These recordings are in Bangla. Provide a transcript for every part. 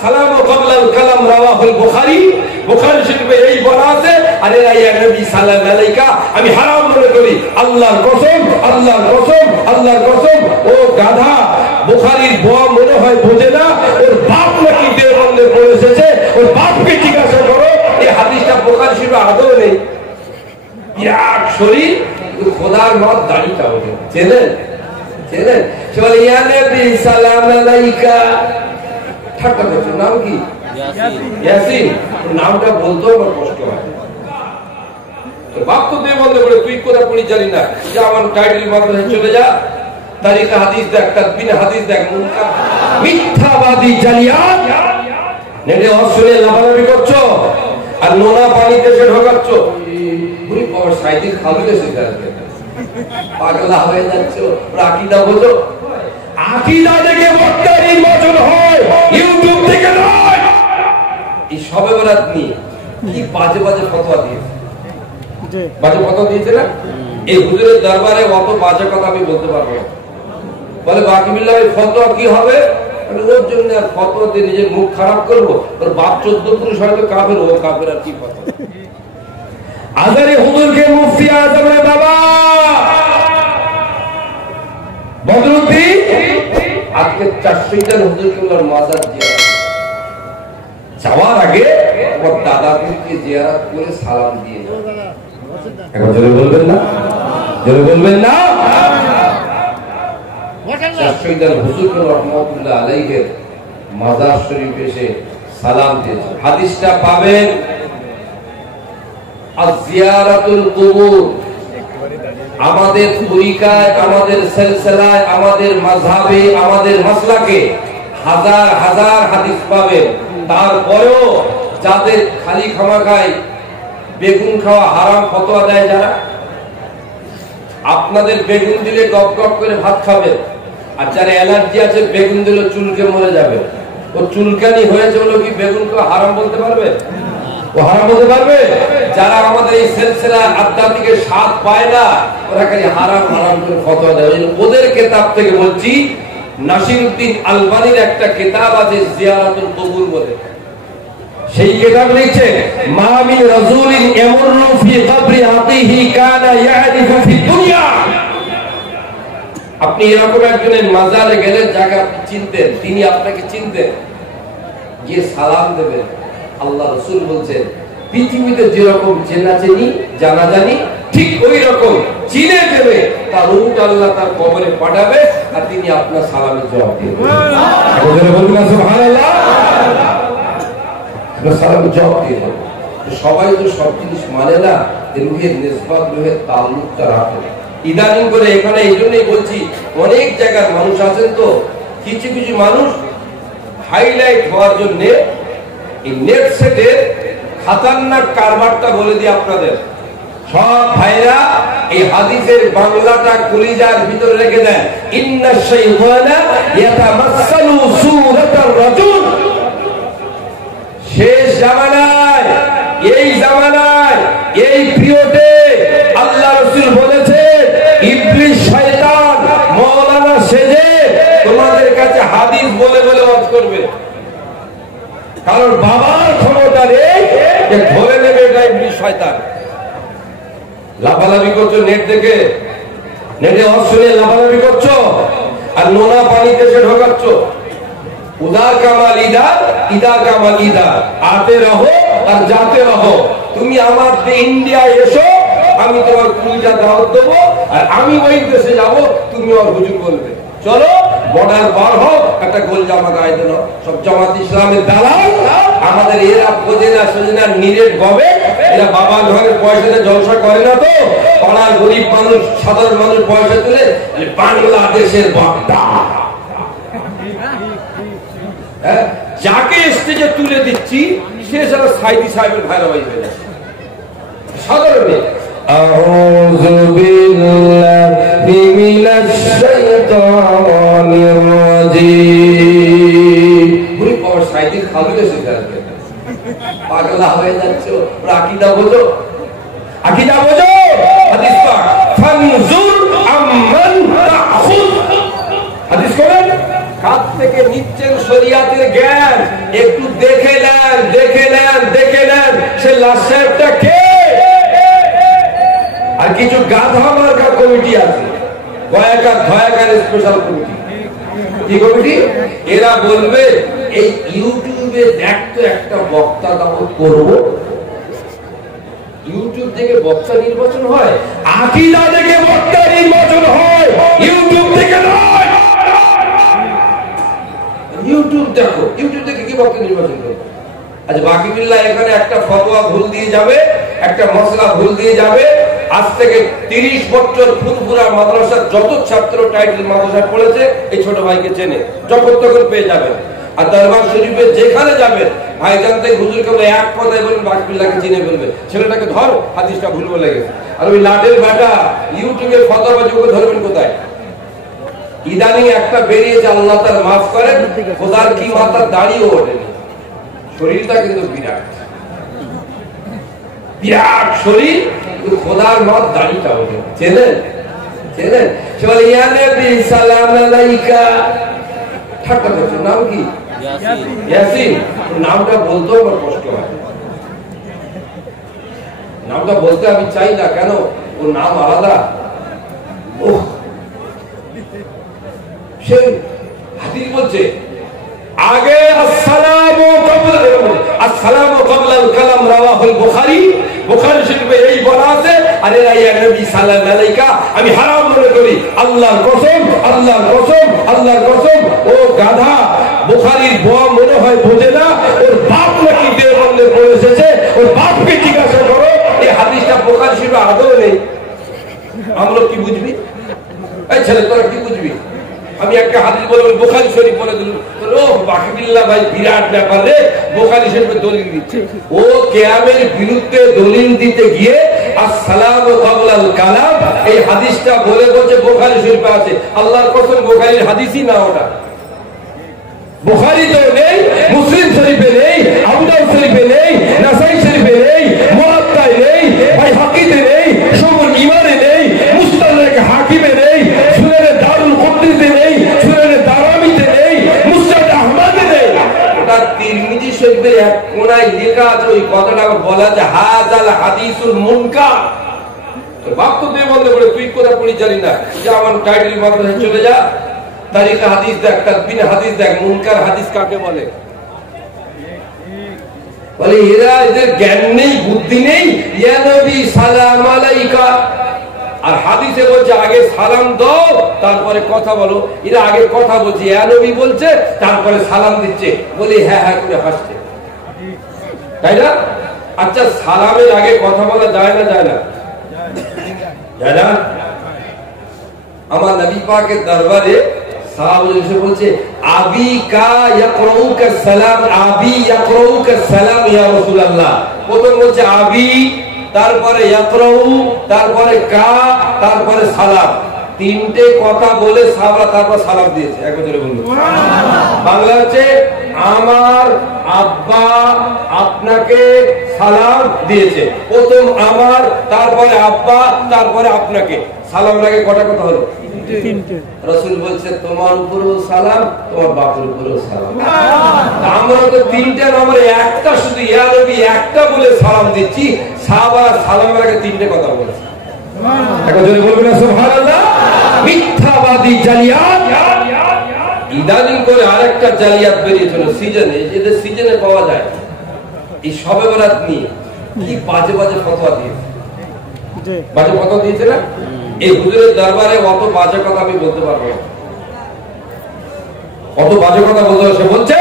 আসসালামু ক্বাবলাল কালাম রাওয়াহুল বুখারী, বুখারী শরীফে এই বলা আছে। আর ইয়া নবী সাল্লাল্লাহু আলাইকা, আমি হারাম মনে করি, আল্লাহর কসম, আল্লাহর কসম, আল্লাহর কসম। ও গাধা, বুখারীর বয়া মনে হয় বোঝে না, ওর বাপ নাকি দেওবন্দে পড়ে এসেছে, ওর বাপকে জিজ্ঞাসা করো। এই হাদিসটা বুখারী শরীফে আদৌ নেই। বিরাট শরীর, খোদার মত দাড়িটা ওঠে, চেনেন চেনেন? সে বলে ইয়া নবী সাল্লাল্লাহু আলাইকা, ঠাট্টা করছে। নাম কি? ইয়াসিন। নামটা বলতেও আমার কষ্ট হয়। তোর বাপ তো দেওবন্দে পড়ে, তুই কোথা পড়ি জানি না। যা আমার টাইটেল মাদ্রাসায় চলে যা, তারিখে হাদিস দেখ, তাদবিনে হাদিস দেখ। মিথ্যাবাদী জালিয়াত, নেটে অশ্লীল লাফালাফি করছো আর নোনা পানি দেশে ঢোকাচ্ছ। বুড়ি বাবার সাইদিক খাবি গেছে, পাগলা হয়ে যাচ্ছ। আকীদা বোঝো, আকীদা থেকে বক্তা নির্বাচন হয়, ইউটিউব থেকে নয়। এই শবে বরাত নিয়ে কি বাজে বাজে ফতোয়া দিয়েছে, বাজে ফতোয়া দিয়েছে না? এই হুজুরের দরবারে অত বাজে কথা আমি বলতে পারবো না। বলে বাকি বিল্লাহ ফতোয়া কি হবে? ওর জন্য ফতোয়া দিয়ে নিজের মুখ খারাপ করবো? ওর বাপ 14 পুরুষ হয়তো কাফের, ও কাফের, আর কি ফতোয়া? আজারে হুজুরকে মুফতি আজমের বাবা বদরুদ্দিন আজকে 400 জন হুজুরকে ওনার মাজার জিয়ারত, যাওয়ার আগে ওর দাদাদেরকে জিয়ারত করে সালাম দিয়ে যাও। একবার জোরে বলবেন না? জোরে বলবেন না? 400 জন হুজুরকে রহমাতুল্লাহ আলাইহির মাজার শরীফে এসে সালাম দিয়েছে। হাদিসটা পাবেন জিয়ারাতুল কুবুর, আমাদের তরিকায়, আমাদের সিলসিলায়, আমাদের মাযহাবে, আমাদের মাসলাকে হাজার হাজার হাদিস পাবেন। তারপরেও যাদের খালি খামাখায় বেগুন খাওয়া হারাম ফতোয়া দেয় যারা, আপনাদের বেগুন দিলে গপ গপ করে ভাত খাবেন, আর যারা অ্যালার্জি আছে বেগুন দিলে চুলকে মরে যাবে। ও চুলকানি হয়েছে হলো কি বেগুনকে হারাম বলতে পারবে? ও হারাম বলতে পারবে? যারা আমাদের এই সিলসিলা আধ্যাত্মিকের স্বাদ পায় না, ওরা খালি হারাম হারাম করে ফতোয়া দেয়। ওদের কিতাব থেকে বলছি, নাসিরউদ্দিন আলবানীর একটা কিতাব আছে জিয়ারাতুল কুবুর বলে, সেই কিতাব লিখছে মা মিন রাসূলিন ইয়ামুরু ফি কবরি আতিহি কানা ইয়ারিফু ফি দুনিয়া। আপনি এরকম একজনের মাজারে গেলেন, যাকে আপনি চিনতেন, তিনি আপনাকে চিনতেন, গিয়ে সালাম দেবেন। আল্লাহ রাসূল বলছেন পৃথিবীতে যেরকম চেনাচেনি জানাজানি ঠিক ওই রকম চিনে দেবে, তার রূহ আল্লাহ তার কবরে পাঠাবে, আর তিনি আপনার সালামের জবাব দিবেন। সুবহানাল্লাহ, সালামের জবাব দিবেন। সবাই তো সব জিনিস মানে না, রুহের নিসবত, রুহের তাল্লুকটা রাখে। ইদানিং করে এখানে এই জন্যই বলছি, অনেক জায়গার মানুষ আছেন তো, কিছু কিছু মানুষ হাইলাইট হওয়ার জন্য এই নেট সেটের খাতারনাক কারবারটা বলে দিই আপনাদের। সব ভাইরা এই হাদিসের বাংলাটা কলিজার ভিতরে রেখে দেন। ইন্না শাইতানা ইয়াতামাসসালু সূরাতার রাজুল। শেষ জামানায়, এই জামানায়, এই পিরিয়ডে আল্লাহ রাসূল বলেছেন ইবলিস শয়তান মাওলানা সেজে তোমাদের কাছে হাদিস বলে বলে ওয়াজ করবে। কারণ বাবার ক্ষমতা নেই যে ধরে নেবে এটা ইবলিস শয়তান। লাফালাফি করছো নেট থেকে, নেটে অশ্লীল লাফালাফি করছো আর নোনা পানিতে সে ঢোকাচ্ছ। উদার Kamal either, either Kamal either, আতে রহো আর যাতে রহো। তুমি আমার ইন্ডিয়া এসো, আমি তোমার 20টা দাওয়াত দেবো, আর আমি ওই দেশে যাবো, তুমি আর হুজুর বলবে। চলো বর্ডার পার হও, একটা গোল জামা গায়ে দিল। সব জামাত ইসলামের দালাল, আমাদের এরা বোঝে না, সোজে না, নিরেট গবে। এরা বাবা ঘরের পয়সাতে জলসা করে না তো, পাড়ার গরিব মানুষ, সাধারণ মানুষ পয়সা তুলে বাংলাদেশের বক্তা। যাকে স্টেজে তুলে দিচ্ছি সে সারা সাইদি সাহেবের ভাইরা ভাই হয়ে যাচ্ছে সাধারণ। আউযু বিল্লাহি মিনাশ শাইতানির রাজীম। পুরো পাওয়ার সাইদি খাবি গেছে, পাগলা হয়ে যাচ্ছে। আকীদা বোঝো, আকীদা বোঝো। হাদিস পাক ফানজুর আম্মান তাখুয। হাদিস করেন কাছ থেকে নিচ্ছেন শরিয়াতের জ্ঞান, একটু দেখে নেন সে লাশ সাহেবটা কে। আর কিছু গাধা মার্কা কমিটি আছে, ভয়াকার স্পেশাল কমিটি। কি কমিটি? এরা বলবে এই ইউটিউবে দেখতো একটা বক্তা দাওয়াত করবো। ইউটিউব থেকে বক্তা নির্বাচন হয়, আকীদা থেকে বক্তা নির্বাচন হয়, ইউটিউব থেকে নয়। ইউটিউব দেখো, ইউটিউব থেকে কি বক্তা নির্বাচন করবে? আচ্ছা, বাকিবিল্লাহ এখানে একটা ফতোয়া ভুল দিয়ে যাবে, একটা মশলা ভুল দিয়ে যাবে। আজ থেকে 30 বছর ফুরফুরা মাদ্রাসার যত ছাত্র টাইটেল মাদ্রাসায় পড়েছে এই ছোট ভাইকে চেনে, যখন তখন পেয়ে যাবেন। আর দরবার শরীফে যেখানে যাবেন ভাইজান থেকে হুজুর কেবল এক কথায় বলবেন, বাকিবিল্লাহকে চিনে ফেলবে, ছেলেটাকে ধর, হাদিসটা ভুল বলে গেছে। আর ওই লাটের বেটা ইউটিউবে ফতোয়াবাজি ওকে ধরবেন কোথায়? ইদানিং একটা বেরিয়েছে, আল্লাহ তার মাফ করেন, খোদার কি মাথার দাড়িও ওঠেনি, শরীরটা কিন্তু বিরাট শরীর, খোদার মাথ দাড়িটা ওঠে। চেনেন? সে বলে ইয়া নবী সালাম আলাইকা, ঠাট্টা করছে। নাম কি? ইয়াসিন। নামটা বলতেও আমার কষ্ট হয়, নামটা বলতে আমি চাই না, কেন? ওর নাম আলাদা। সে হাদিস বলছে আগে আসসালামু ক্বাবলাল কালাম রাওয়াহুল বুখারী, বুখারী শরীফে এই বলা আছে। আর এরা ইয়া নবী সাল্লাল্লাহু আলাইহি, আমি হারাম মনে করি, আল্লাহর কসম, ও গাধা বুখারীর বয়া মনে হয় বোঝে না, ওর বাপ নাকি দেওবন্দে পড়ে এসেছে, ওর বাপকে জিজ্ঞাসা করো এই হাদিসটা বুখারী শরীফে আদৌ নেই। আমরা কি বুঝবি? এই ছেলে তোরা কি বুঝবি? আমি একটা হাদিস বলবো, বুখারী শরীফ বলে দিল, ও বাকিবিল্লাহ ভাই বিরাট ব্যাপার রে, বুখারী শরীফে দলিল দিচ্ছে। ও কিয়ামের বিরুদ্ধে দলিল দিতে গিয়ে আসসালামু ক্বাবলাল কালাম এই হাদিসটা বলে বলছে বুখারী শরীফে আছে। আল্লাহর কসম বুখারীর হাদিসই না ওটা। বুখারীতে নেই, মুসলিম শরীফে নেই, আবু দাউদ শরীফে নেই, নাসাই শরীফে নেই, মুওয়াত্তায় নেই, বাইহাকিতে নেই, শুবুল ঈমানে নেই, মুস্তাদরাক হাকিমে নেই, সুনান দারুল কুদসিতে নেই, সুনান দারামিতে নেই, মুসনাদ আহমদে নেই। ওটা তিরমিজি শরীফের এক কোণায় লেখা আছে, ওই কথাটা বলা যে হাযাল হাদিসুল মুনকার। তো বাপ তো দেবন্ধ করে তুই কোথা পড়ি জানি না, যা আমার টাইটেল মাদ্রাসায় চলে যা, তারিখ হাদিস দেখ, তাদবিন হাদিস দেখ, মুনকার হাদিস কাকে বলে? বলে এরা, এদের জ্ঞান নেই, বুদ্ধি নেই। ইয়া নবী সালাম আলাইকা, আর হাদিসে বলছে আগে সালাম দাও তারপরে কথা বলো। এরা আগে কথা বলছে, ইয়া নবী বলছে, তারপরে সালাম দিচ্ছে, বলি হ্যাঁ হ্যাঁ করে হাসছে, তাই না? আচ্ছা, সালামের আগে কথা বলা যায় না? যায় না? আমার নবী পাকের দরবারে সাহাবা এসে বলছে আবি কা ইয়াকরাউকা সালাম, আবি ইয়াকরাউকা সালাম ইয়া রাসূলুল্লাহ। প্রথম বলছে আবি, তারপরে ইয়াকরাউ, তারপরে কা, তারপরে সালাম। তিনটে কথা বলে সাহাবা তারপর সালাম দিয়েছে। একবার জোরে বলুন সুবহানাল্লাহ। বাংলা হচ্ছে আমার আব্বা আপনাকে সালাম দিয়েছে। প্রথম আমার, তারপরে আব্বা, তারপরে আপনাকে। সালাম লাগে কটা কথা হলো? তিনটে। রাসূল বলছে তোমার উপরেও সালাম, তোমার বাপের উপরেও সালাম। আমরা তো তিনটা, আমরা একটা শুধু ইয়া নবী একটা বলে সালাম দিচ্ছি, সাহাবারা সালামের আগে তিনটে কথা বলেছে। একবার জোরে বলবেন না সুবহানাল্লাহ। মিথ্যাবাদী জালিয়াত। ইদানিং করে আরেকটা জালিয়াত বেরিয়েছিল সিজনে, এদের সিজনে পাওয়া যায়। এই শবে বরাত নিয়ে কি বাজে বাজে ফতোয়া দিয়েছে, বাজে ফতোয়া দিয়েছে না? এই হুজুরের দরবারে অত বাজে কথা আমি বলতে পারবো না, অত বাজে কথা বলতে। সে বলছে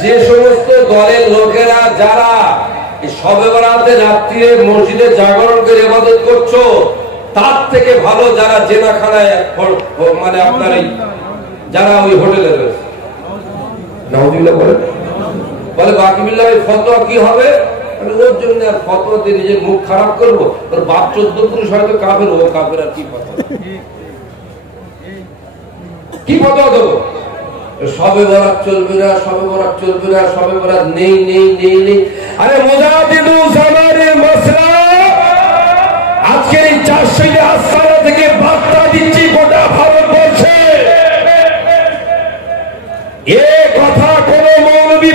যে সমস্ত দলের লোকেরা যারা এই শবে বরাতে রাত্রিরে মসজিদে জাগরণ করে ইবাদত করছো, তার থেকে ভালো যারা জেনাখানায়, মানে আপনার এই যারা ওই হোটেলে রয়েছে। নাউযুবিল্লাহ বলে বাকিবিল্লাহ ফতোয়া কি হবে? ওর জন্য আর ফতোয়াতে নিজের মুখ খারাপ করবো? ওর বাপ 14 পুরুষ হয়তো কাফের, ও কাফের, আর কি ফতোয়া, কি ফতোয়া দেবো? শবে বরাত চলবে না, শবে বরাত চলবে না, শবে বরাত নেই নেই নেই নেই। আরে মুজাদ্দিদুল জামানের মাসলা আজকে এই 400 সাল থেকে বার্তা দিচ্ছি গোটা ভারতবর্ষে। এ কথা কোন মৌলবী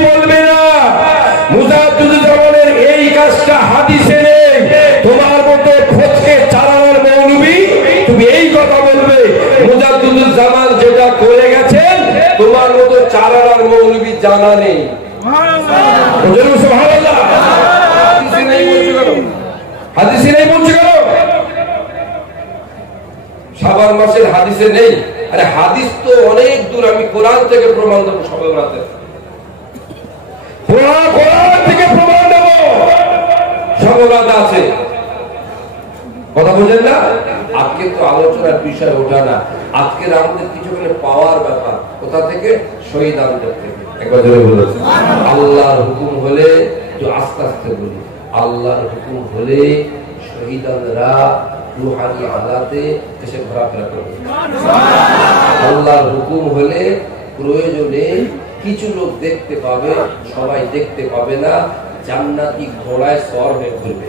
জানা নেই। হাদিসে নেই বলছে কেন? শাবান মাসের হাদিসে নেই। আরে হাদিস তো অনেক দূর, আমি কোরআন থেকে প্রমাণ দেবো। সবে বরাতে কোরআন থেকে প্রমাণ দেবো, সবে বরাতে আছে। কথা বুঝেন না? আজকে তো আলোচনার বিষয় ওঠা না, আজকের আমাদের কিছু পাওয়ার ব্যাপার। কোথা থেকে? শহীদ আন্দোলন থেকে। একবার জোরে বলেছে আল্লাহর হুকুম হলে, আস্তে আস্তে বলি, আল্লাহর হুকুম হলে শহীদরা রুহানি আলাতে এসে ঘোরাফেরা করবে। আল্লাহর হুকুম হলে প্রয়োজনে কিছু লোক দেখতে পাবে, সবাই দেখতে পাবে না, জান্নাতি ঘোড়ায় সওয়ার হয়ে ঘুরবে।